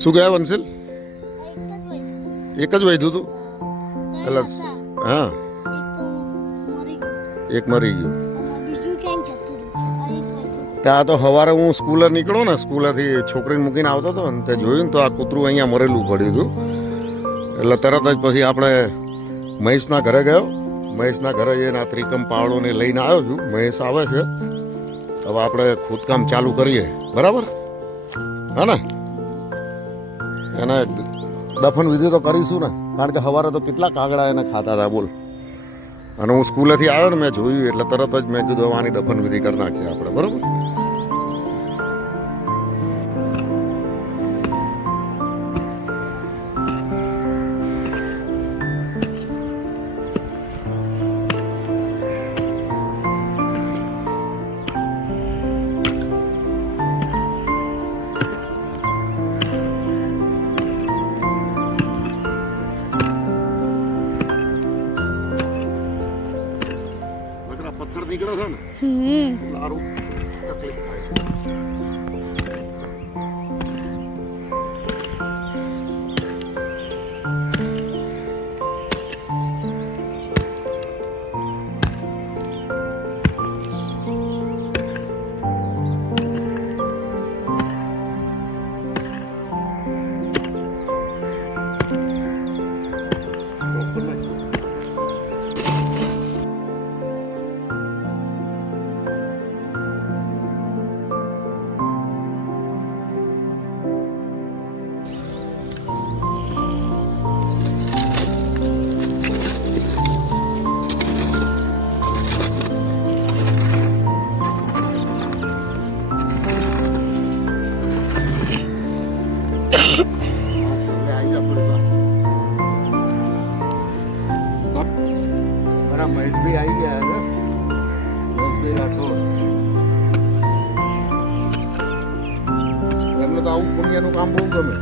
શું કહેવાય વંશીલ? એક જ વધ્યું હતું એટલે હા એક મરી ગયું. ત્યાં તો સવારે હું સ્કૂલે નીકળ્યો ને, સ્કૂલેથી છોકરીને મૂકીને આવતો હતો ને તે જોયું ને તો આ કૂતરું અહીંયા મરેલું પડ્યું હતું. એટલે તરત જ પછી આપણે મહેશના ઘરે ગયો. મહેશના ઘરે જઈને આ ત્રિકમ પાવડોને લઈને આવ્યો છું. મહેશ આવે છે. હવે આપણે ખોદકામ ચાલુ કરીએ, બરાબર હા ને? એને દફન વિધિ તો કરીશું ને, કારણ કે સવારે તો કેટલા કાગડા એને ખાતા હતા બોલ. અને હું સ્કૂલેથી આવ્યો ને મેં જોયું એટલે તરત જ મેં કીધું આની દફન વિધિ કરી નાખીએ આપણે, બરાબર? પથ્થર નીકળે છે ને સારું તકલીફ થાય છે. મહેશભાઈ આવી ગયા છે. મહેશભાઈ રાઠોડ એમને તો આવું પુણ્યનું કામ બહુ ગમે.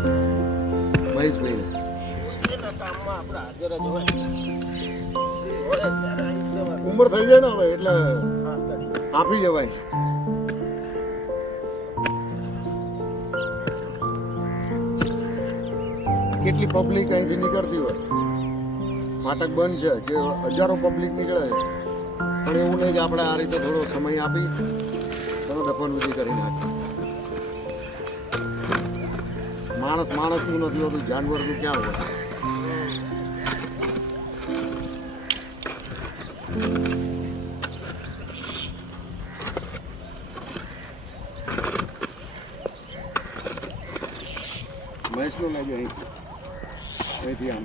મહેશભાઈને ઉંમર થઈ જાય ને હવે એટલે આપી જવાય. કેટલી પબ્લિક અહીંથી નીકળતી હોય, ફાટક બંધ છે કે હજારો પબ્લિક નીકળે છે, પણ એવું નહીં કે આપણે આ રીતે થોડો સમય આપી તમે દફન વિધિ કરી નાખી. માણસનું નથી હોતું, જાનવરનું ક્યાં હોય. મહેશનું લાગે અહીંથી આમ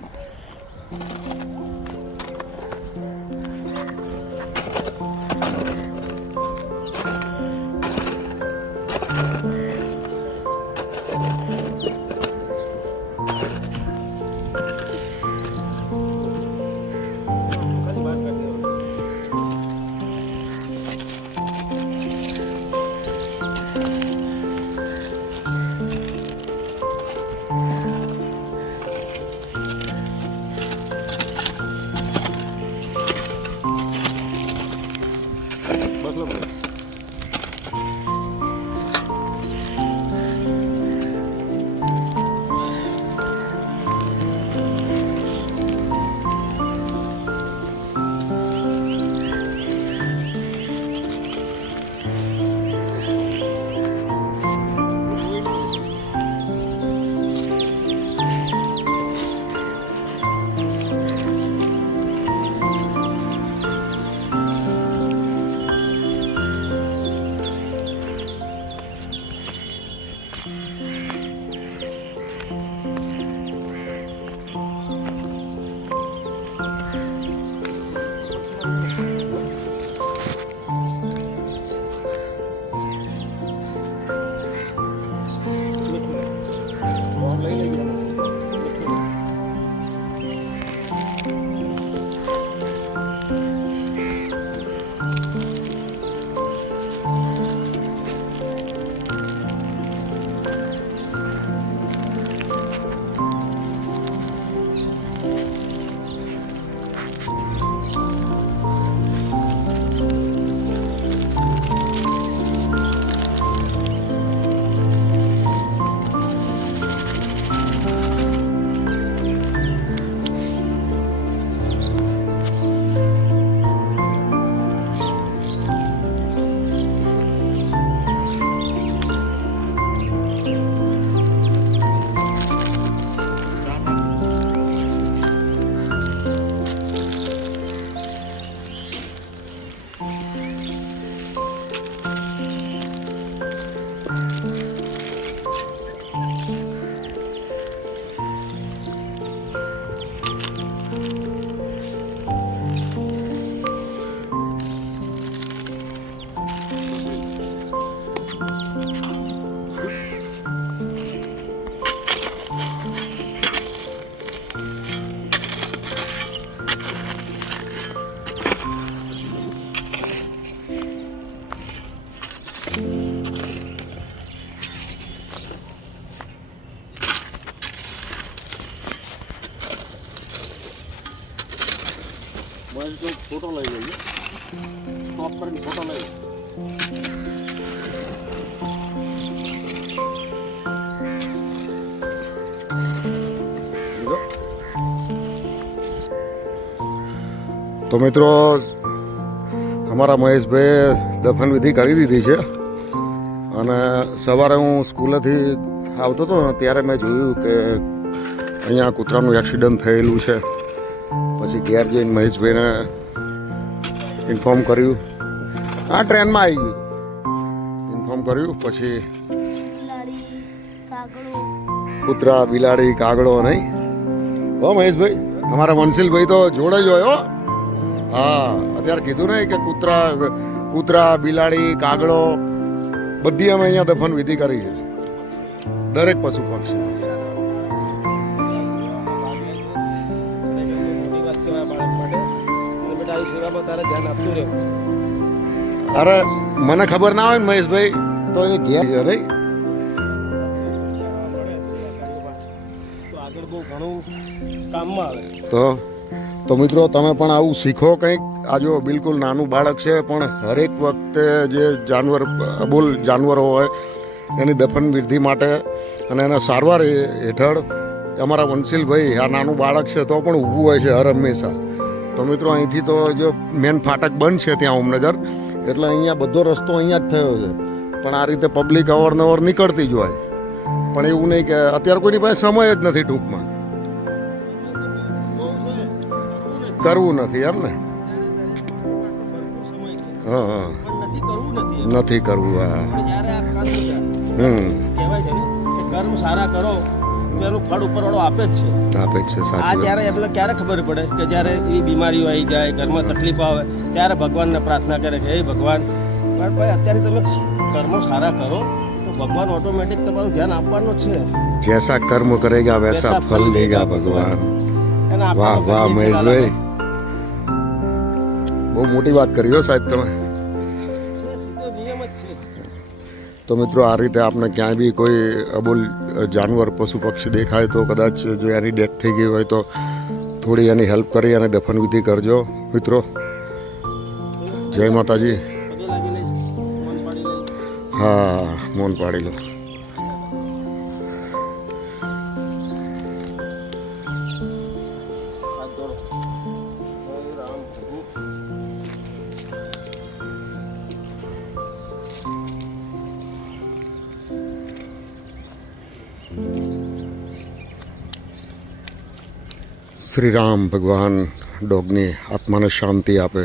મહેશનો ફોટો લઈ લઈએ, સ્ટોપ કરીને ફોટો લઈ લઈએ. તો મિત્રો અમારા મહેશભાઈ દફન વિધિ કરી દીધી છે અને સવારે હું સ્કૂલેથી આવતો હતો ને ત્યારે મેં જોયું કે અહીંયા કૂતરાનું એક્સિડન્ટ થયેલું છે. પછી ઘેર જઈને મહેશભાઈને ઇન્ફોર્મ કર્યું. હા, ટ્રેનમાં આવી ગયું, ઇન્ફોર્મ કર્યું. પછી કૂતરા, બિલાડી, કાગડો નહીં હો મહેશભાઈ, અમારા વંશીલભાઈ તો જોડે જ હોય હો. હા, અત્યારે કીધું ને કે કૂતરા, બિલાડી, કાગડો બધી અમે અહીંયા દફન વિધિ કરી છે, દરેક પશુ પક્ષી. અરે મને ખબર ના હોય ને મહેશભાઈ તો એ ઘેર છે નહીં. તો મિત્રો તમે પણ આવું શીખો કંઈક. આ જો બિલકુલ નાનું બાળક છે પણ હરેક વખતે જે જાનવરો હોય એની દફન વિધિ માટે અને એના સારવાર હેઠળ અમારા વંશીલભાઈ આ નાનું બાળક છે તો પણ ઊભું હોય છે હર હંમેશા. તો મિત્રો અહીંથી તો જો મેન ફાટક બંધ છે ત્યાં ઓમનગર, એટલે અહીંયા બધો રસ્તો અહીંયા જ થયો છે. પણ આ રીતે પબ્લિક અવારનવાર નીકળતી જ હોય. પણ એવું નહીં કે અત્યારે કોઈની પાસે સમય જ નથી, ટૂંકમાં કરવું નથી એમ ને. હા હા, નથી કરવું. હા, કર્મ સારા કરો તો એનું ફળ ઉપર વાળો આપે જ છે. આ ત્યારે એટલે ક્યારે ખબર પડે કે જ્યારે એ બીમારીઓ આવી જાય, ઘરમાં તકલીફ આવે, ત્યારે ભગવાનને પ્રાર્થના કરે કે હે ભગવાન, પણ ભાઈ અત્યારે તમે કર્મો સારા કરો તો ભગવાન ઓટોમેટિક તમારું ધ્યાન આપવાનું જ છે. જૈસા કર્મ કરેગા વૈસા ફલ દેગા ભગવાન. વાહ વાહ મહેશભાઈ, બહુ મોટી વાત કરી હો સાહેબ તમે. તો મિત્રો આ રીતે આપણે ક્યાંય બી કોઈ અબોલ જાનવર, પશુ પક્ષી દેખાય તો કદાચ જો એની ડેથ થઈ ગઈ હોય તો થોડી એની હેલ્પ કરી અને દફન વિધિ કરજો મિત્રો. જય માતાજી. હા, મૌન પાડી લો. શ્રી રામ ભગવાન ડોગની આત્માને શાંતિ આપે.